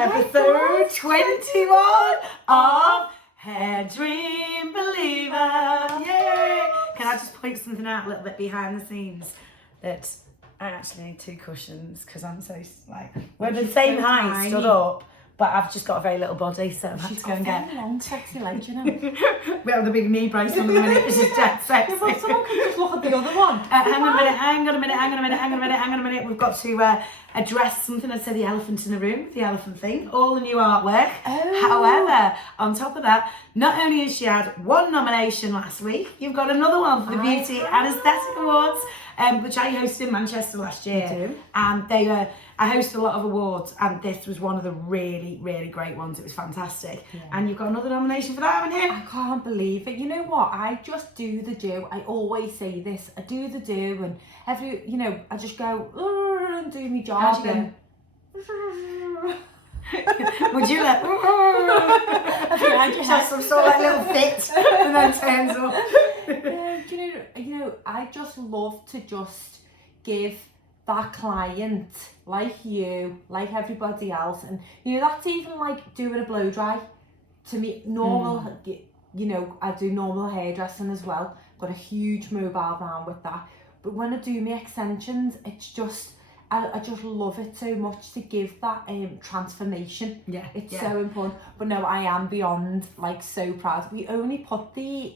episode 21 of Hairdream Believer. Yay! Can I just point something out a little bit behind the scenes? That I actually need 2 cushions because I'm so like we're the same height, stood up, but I've just got a very little body, so I have to go and get long, sexy legs, you know. We have the big knee brace on the minute, which is dead sexy. Yeah, well, someone can just look at the other one. Hang on a minute. We've got to address something. I'd say the elephant in the room, the elephant thing, all the new artwork. Oh. However, on top of that, not only has she had 1 nomination last week, you've got another one for the Beauty and Aesthetic Awards, which I hosted in Manchester last year. You do? And I host a lot of awards, and this was one of the really, really great ones. It was fantastic. Yeah. And you've got another nomination for that, haven't you? I can't believe it. You know what? I just do the do. I always say this. I do the do, and I just go and do my job. How'd you and would you let? I just have some sort of like little fit, and then turns up. I just love to just give that client, like you, like everybody else, and that's even like doing a blow dry. To me, normal, I do normal hairdressing as well. Got a huge mobile van with that. But when I do my extensions, it's just, I just love it so much to give that transformation. Yeah, it's so important. But no, I am beyond so proud. We only put the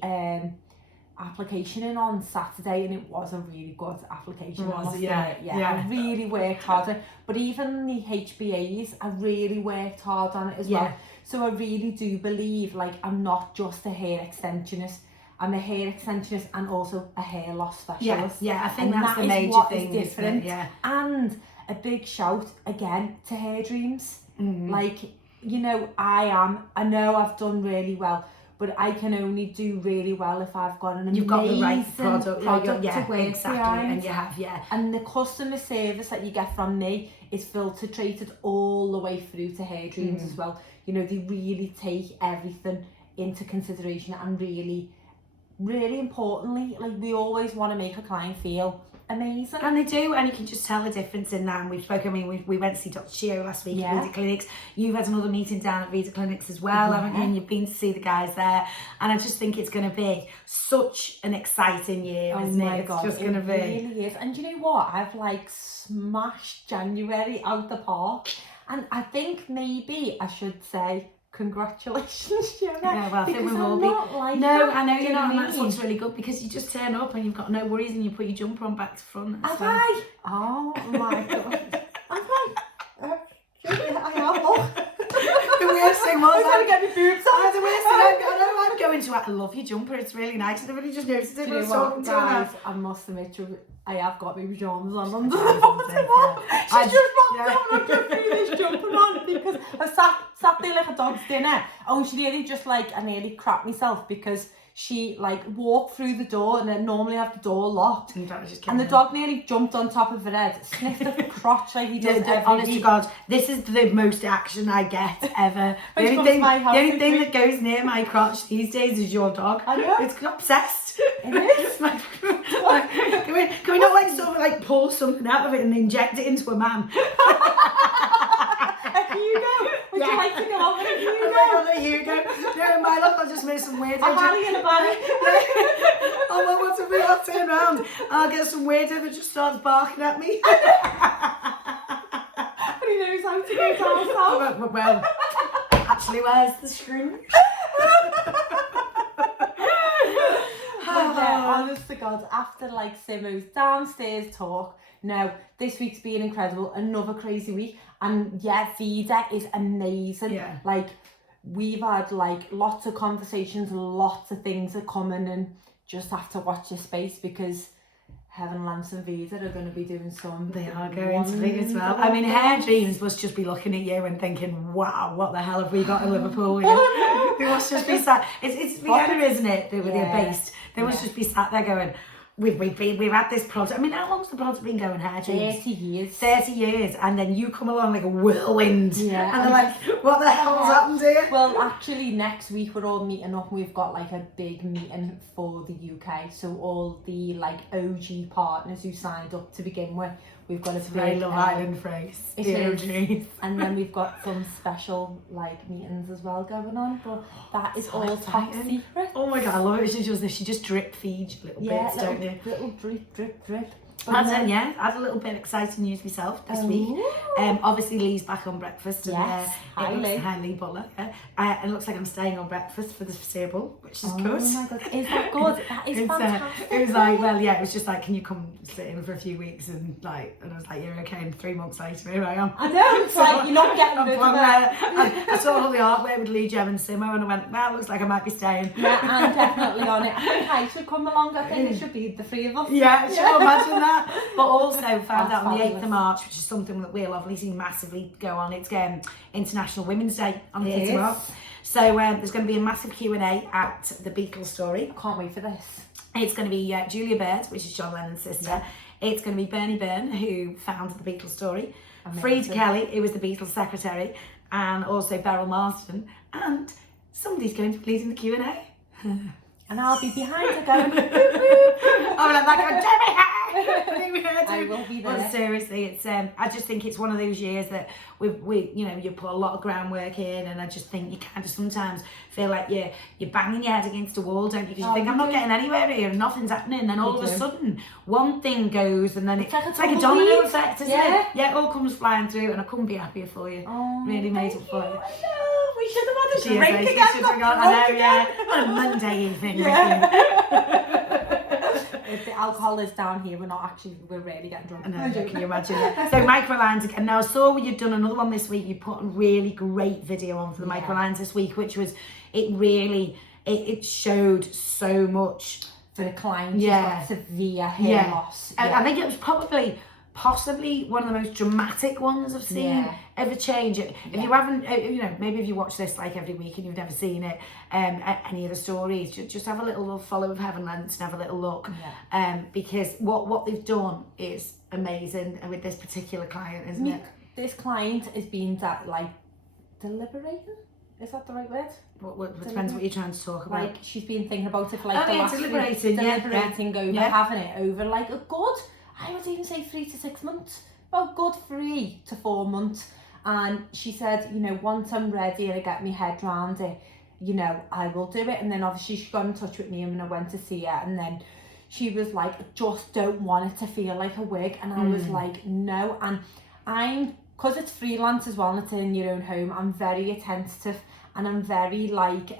application in on Saturday, and it was a really good application. Was it? Yeah. I really worked hard on it. But even the HBAs, I really worked hard on it as well. So I really do believe I'm not just a hair extensionist. I'm a hair extensionist and also a hair loss specialist. Yeah, I think that's the major thing. Is different. Yeah. And a big shout again to Hairdreams. Mm-hmm. I know I've done really well, but I can only do really well if I've got an amazing got the right product to work exactly, behind. and you have, And the customer service that you get from me is filtrated all the way through to Hairdreams as well. They really take everything into consideration, and really, really importantly, we always want to make a client feel amazing. And they do, and you can just tell the difference in that. And we've spoken, we went to see Dr. Chio last week at Vida Clinics. You've had another meeting down at Vida Clinics as well, haven't you? And you've been to see the guys there. And I just think it's going to be such an exciting year, isn't it? It's just going to be. It really is. And you know what? I've smashed January out the park. And I think maybe I should say congratulations, Jemma. Yeah, well, I think we'll all be. No, I know you're not, and that's what's really good, because you just turn up and you've got no worries, and you put your jumper on back to front. Have I? Oh my god. Have I? I have. The worst thing was I was going to get my boobs out. The worst thing I'm going to. I love your jumper. It's really nice. And everybody just noticed it. Guys, I must admit, I have got my pajamas on under the bottom. She's just rocked down and just threw this jumper on because I sat there like a dog's dinner. Oh, she nearly I nearly crapped myself because she walked through the door, and then normally have the door locked. And the dog nearly jumped on top of her head, sniffed at the crotch like he does every honest week. to God, this is the most action I get ever. The only thing that goes near my crotch these days is your dog. I know. It's obsessed. It is. Can we not sort of pull something out of it and inject it into a man? Hugo, would you like to go on with Hugo? I'll let Hugo. No, my love, I'll just make some weirdo. A Harry and a Barry. Oh, well, what's if I'll turn around and I'll get some weirdo that just starts barking at me. But he knows how to go down south. Well, actually, where's the string? Honest to God, after Simmo's downstairs talk, no, this week's been incredible. Another crazy week. And Vida is amazing. Yeah. We've had lots of conversations, lots of things are coming, and just have to watch this space because Heaven, Lance and Vida are going to be doing some. They are going to be as well. I mean, Hairdreams must just be looking at you and thinking, wow, what the hell have we got in Liverpool? They must just be sat. It's Vienna, isn't it? Where they're based. They must just be sat there going, we've had this project. I mean, how long's the project been going, Hairdreams? 30 years. 30 years, and then you come along like a whirlwind. Yeah. And they're like, what the hell's happened here? Well, actually, next week we're all meeting up. We've got a big meeting for the UK. So all the OG partners who signed up to begin with, We've got a very big Love Island phrase. It is. Hairdreams. And then we've got some special like meetings as well going on, but that is So all top exciting. secret. Oh my god, I love it. She just drip feeds you little bits, don't you? Little drip. I had a little bit of exciting news myself this week. Obviously Lee's back on breakfast. And, Yes, hi Lee. Hi Lee Buller. And it looks like I'm staying on breakfast for the foreseeable, which is good. Oh my god, is that good? That is fantastic. It was like, well, yeah, it was just like, can you come sit in for a few weeks? And I was like, yeah, okay. And 3 months later, here I am. I know, it's like, you're not getting rid of it. I saw all the artwork with Lee, Jemma Simmo, and I went, well, looks like I might be staying. Yeah, I'm definitely on it. I think I should come along. I think it should be the 3 of us. Yeah, sure, imagine that. But also found out on the 8th fabulous. of March, which is something that we'll obviously massively go on. It's International Women's Day on the 8th of March. So there's going to be a massive Q&A at the Beatles story. Can't wait for this. It's going to be Julia Baird, which is John Lennon's sister. Yeah. It's going to be Bernie Byrne, who founded the Beatles story. Amazing. Frida Kelly, who was the Beatles secretary, and also Beryl Marsden. And somebody's going to be leading the Q&A. And I'll be behind her going, I'm like, I will be there. But seriously, it's I just think it's one of those years that we you put a lot of groundwork in, and I just think you kind of sometimes feel like you're banging your head against a wall, don't you? Because you think, I'm not getting anywhere here, and nothing's happening, and then all of a sudden one thing goes, and then it's like a domino effect, isn't it? Yeah, it all comes flying through, and I couldn't be happier for you. Really made up for you. I know, we should have had a drink She again. should have gone, I know, yeah. On a Monday evening. If the alcohol is down here, we're really getting drunk. I know, can you imagine it? So MicroLines again. Now I saw you'd done another one this week. You put a really great video on for the MicroLines this week, which was, it showed so much. For the client who's got severe hair loss. I think it was possibly one of the most dramatic ones I've seen ever change. If you haven't, maybe if you watch this like every week and you've never seen it, any of the stories, just have a little follow of Heaven Lens and have a little look. Because what they've done is amazing with this particular client, isn't it? This client is being deliberating. Is that the right word? What depends what you're trying to talk about. Like, she's been thinking about it for like the last deliberating over having it over like a good, I would even say 3 to 6 months, about good 3 to 4 months. And she said, once I'm ready and I get my head round it, I will do it. And then obviously she got in touch with me and I went to see her, and then she was like, I just don't want it to feel like a wig. And I was like, no. And because it's freelance as well and it's in your own home, I'm very attentive, and I'm very like,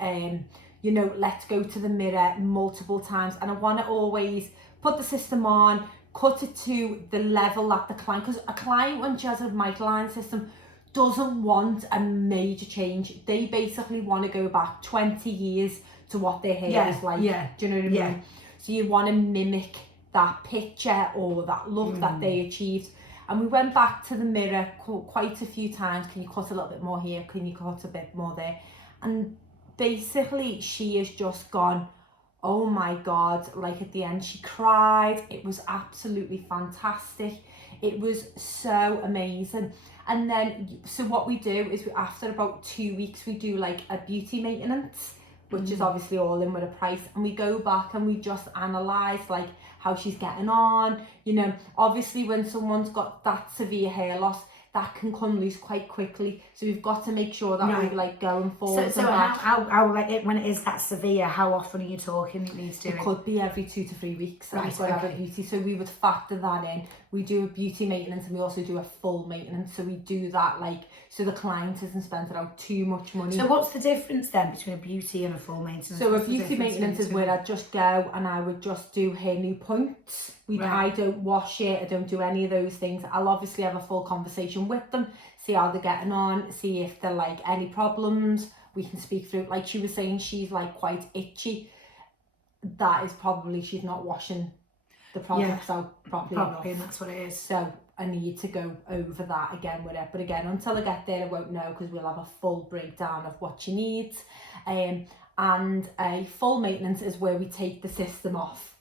let's go to the mirror multiple times, and I want to always put the system on, cut it to the level that the client, because a client, when she has a MicroLines system, doesn't want a major change. They basically want to go back 20 years to what their hair is like. Do you know what I mean? So you want to mimic that picture or that look that they achieved. And we went back to the mirror quite a few times. Can you cut a little bit more here? Can you cut a bit more there? And basically she has just gone, oh my God, like at the end she cried. It was absolutely fantastic. It was so amazing. And then, so what we do is after about 2 weeks, we do like a beauty maintenance, which is obviously all in with a price. And we go back and we just analyse like how she's getting on. Obviously when someone's got that severe hair loss, that can come loose quite quickly. So we've got to make sure that we're like going forward. So how like when it is that severe, how often are you talking it needs doing? It could be every 2 to 3 weeks. Right, we've got to have a beauty. So we would factor that in. We do a beauty maintenance and we also do a full maintenance. So we do that so the client isn't spending out too much money. So what's the difference then between a beauty and a full maintenance? So a beauty maintenance is where I'd just go and I would just do hair new points. I don't wash it, I don't do any of those things. I'll obviously have a full conversation with them, see how they're getting on, see if they're like any problems. We can speak through, like she was saying, she's like quite itchy. That is probably, she's not washing the products out properly enough. And that's what it is. So I need to go over that again with her. But again, until I get there, I won't know, because we'll have a full breakdown of what she needs. And a full maintenance is where we take the system off,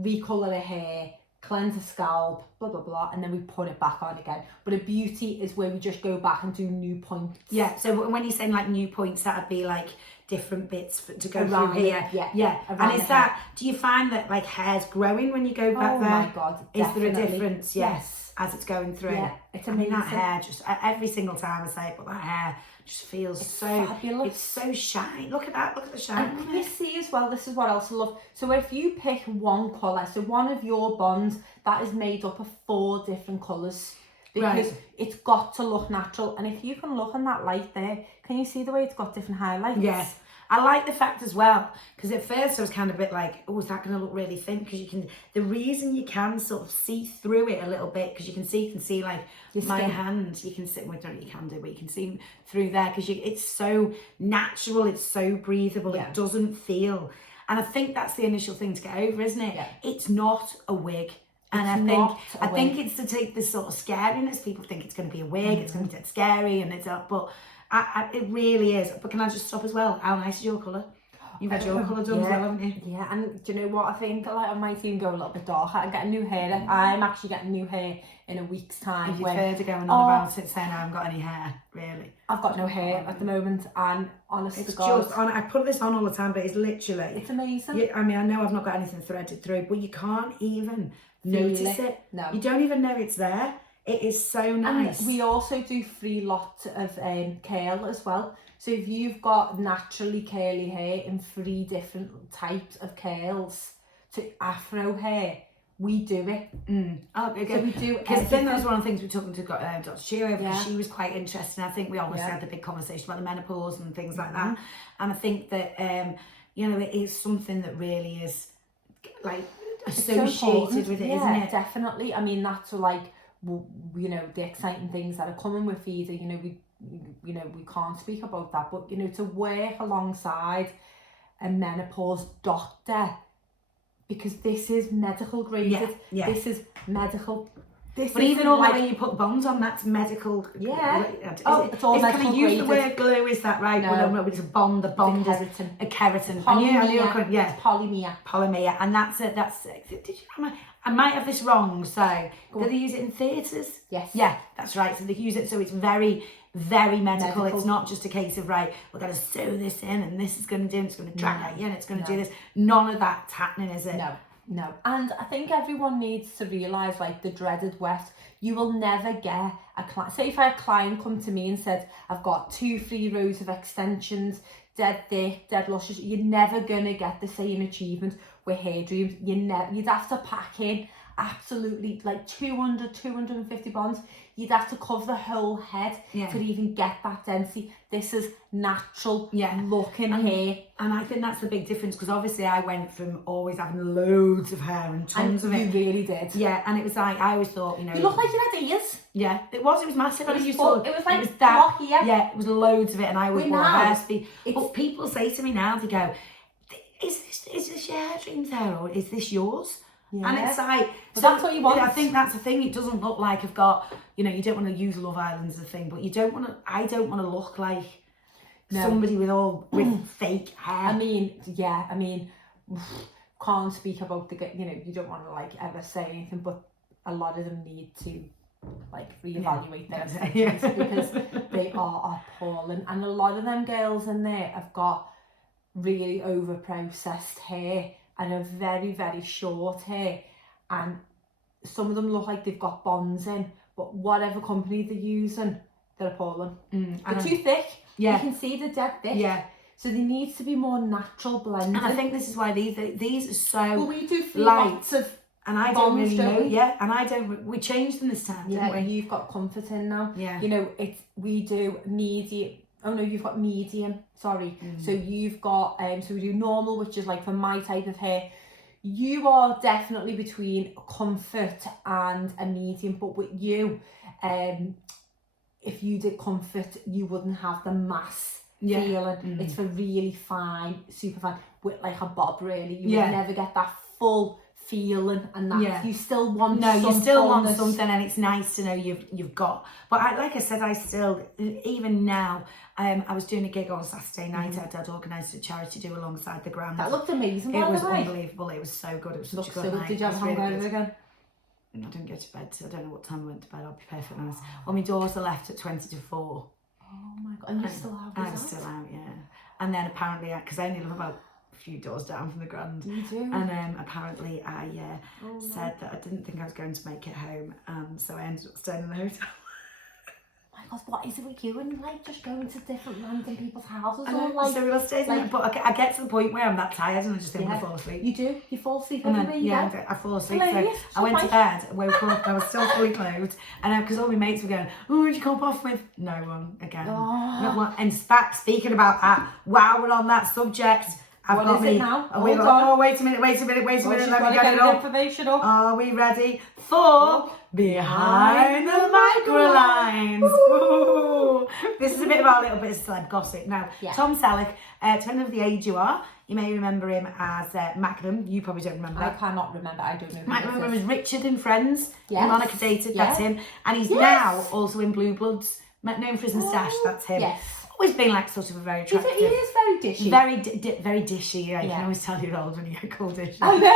recolour her hair, cleanse the scalp, blah, blah, blah, and then we put it back on again. But a beauty is where we just go back and do new points. Yeah, so when you're saying like new points, that'd be like different bits to go Around through here. it, Yeah. around And the is that, do you find that like hair's growing when you go back there? Oh my God, Is there a definitely. difference? Yes. As it's going through. Yeah, it's I mean, amazing. that hair just, every single time I say it, but that hair just feels so fabulous. It's so shiny. Look at that, look at the shine. And you see as well, this is what else I love. So if you pick one colour, so one of your bonds, that is made up of 4 different colours. Because it's got to look natural. And if you can look in that light there, can you see the way it's got different highlights? Yes. I like the fact as well, because at first I was kind of a bit like, oh, is that going to look really thin? Because you can, the reason you can sort of see through it a little bit, because you can see like my hand, you can see, well, don't you can do, but you can see through there, because it's so natural, it's so breathable, it doesn't feel, and I think that's the initial thing to get over, isn't it? Yeah. It's not a wig. And I think it's to take this sort of scariness. People think it's going to be a wig, it's going to be dead scary, and it's but it really is. But can I just stop as well? How nice is your colour? You've had your colour done as well, haven't you? Yeah, and do you know what? I think like I might even go a little bit darker and get new hair. I'm actually getting new hair in a week's time. Have you heard of going on about it saying I haven't got any hair, really? I've got no hair at the moment, and honestly, it's just I put this on all the time, but it's literally, it's amazing. I mean, I know I've not got anything threaded through, but you can't even notice it. No, you don't even know it's there. It is so nice. And we also do 3 lots of curl as well. So if you've got naturally curly hair in 3 different types of curls to afro hair, we do it. Oh, okay. So we do, because then that was one of the things we were talking to Dr. Shearer, because she was quite interested. I think we obviously had the big conversation about the menopause and things like that. And I think that you know, it is something that really is like associated with it, isn't it? Definitely. I mean, that's like, you know, the exciting things that are coming with feeding. You know, we can't speak about that, but you know, to work alongside a menopause doctor, because this is medical graded. This is medical. But even all the way you put bonds on, that's medical. Yeah. It's all medical. Can I use the word glue? Is that right? No, it's a bond. The bond is a keratin. Polymer. Polymer, and that's it. Did you? I might have this wrong. So, do they use it in theatres? Yes. Yeah, that's right. So they use it. So it's very, very medical. It's not just a case of right, we're going to sew this in, and this is going to do, and it's going to drag out, and it's going to do this. None of that's happening, is it? No, and I think everyone needs to realise, like, the dreaded wet. You will never get a client. Say if I had a client come to me and said, I've got 2-3 rows of extensions, dead thick, dead luscious, you're never gonna get the same achievement with Hairdreams. You'd have to pack in absolutely like 250 bonds. You'd have to cover the whole head to even get that density. This is natural looking hair. And I think that's the big difference, because obviously I went from always having loads of hair and tons of it. You really did. Yeah, and it was like, I always thought, you know. You look like you had ears. Yeah, it was massive. It was that here. Yeah, it was loads of it, and I always wore hair speed. But people say to me now, they go, is this your Hairdreams hair, or is this yours? Yeah. And it's like, so that's what you want. I think that's the thing. It doesn't look like I've got, you know, you don't want to use Love Island as a thing, but I don't want to look like somebody with fake hair. I mean, can't speak about you know, you don't want to like ever say anything, but a lot of them need to like reevaluate their extensions because they are appalling, and a lot of them girls in there have got really over processed hair and a very, very short hair, and some of them look like they've got bonds in, but whatever company they're using, they're appalling. They're too thick. You can see they're dead thick. Yeah. So there needs to be more natural blending. And I think this is why these are so well, we do light. Of and I don't really know. Yeah, and I don't. We changed them this time, didn't we? You've got comfort in now. Yeah. You know, we do medium. Oh no, you've got medium. Sorry. So you've got so we do normal, which is like for my type of hair. You are definitely between comfort and a medium, but with you, if you did comfort, you wouldn't have the mass feeling. It's for really fine, super fine, with like a bob really. You would never get that full feeling, and that you still want something, and it's nice to know you've got. But like I said, I still, even now, I was doing a gig on Saturday night. I'd organised a charity do alongside the Grand. That looked amazing. It was unbelievable. It was so good. It was such a good night. Did you have a hangover again? I didn't get to bed, so I don't know what time I went to bed. I'll be perfectly honest. Well, my daughter left at 4:20. Oh my god! And you're still out? I'm still out, yeah. And then apparently, because I only live about a few doors down from the Grand. You do. And apparently I said that I didn't think I was going to make it home. So I ended up staying in the hotel. My God, what is it with you and like just going to different random people's houses? Or, like, so we'll stay in like, but I get to the point where I'm that tired and I just think I'm going to fall asleep. You do? You fall asleep And everywhere you go? I fall asleep. Hilarious. So I went to bed, woke up, I was still fully clothed. And because all my mates were going, oh, who'd you come off with? No one again. Oh. Not one. And fact, speaking about that, while we're on that subject, I've What got is me. it now? Oh, wait a minute, let me get it up. Information up. Are we ready for Behind the MicroLines? Ooh. This is a bit of our little bit of celeb gossip. Now, Tom Selleck, depending on the age you are, you may remember him as Magnum. You probably don't remember. I cannot remember. I don't know. Magnum was Richard in Friends. Yes. Who Monica dated. That's him. And he's now also in Blue Bloods. Known for his moustache. That's him. Yes. Always been like sort of a very attractive. He is very dishy. Very dishy. Yeah, you can always tell you're old when you get called dishy. I know.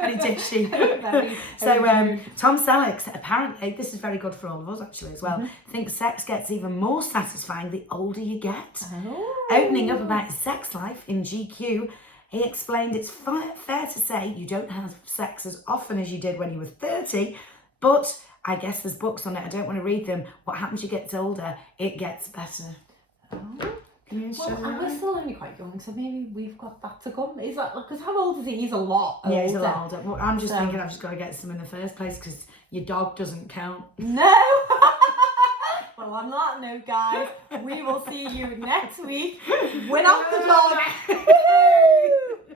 Very dishy. Very, So Tom Selleck, apparently, this is very good for all of us actually as well, thinks sex gets even more satisfying the older you get. Oh. Opening up about his sex life in GQ, he explained it's fair to say you don't have sex as often as you did when you were 30, but I guess there's books on it, I don't want to read them. What happens as you get older, it gets better. Oh. Can you show And we're still only quite young, so maybe we've got that to come. Is that because how old is he? He's a lot older. Yeah, he's a lot older. Well, I'm just thinking I've just got to get some in the first place because your dog doesn't count. No. Well, on that note, guys, we will see you next week without the dog.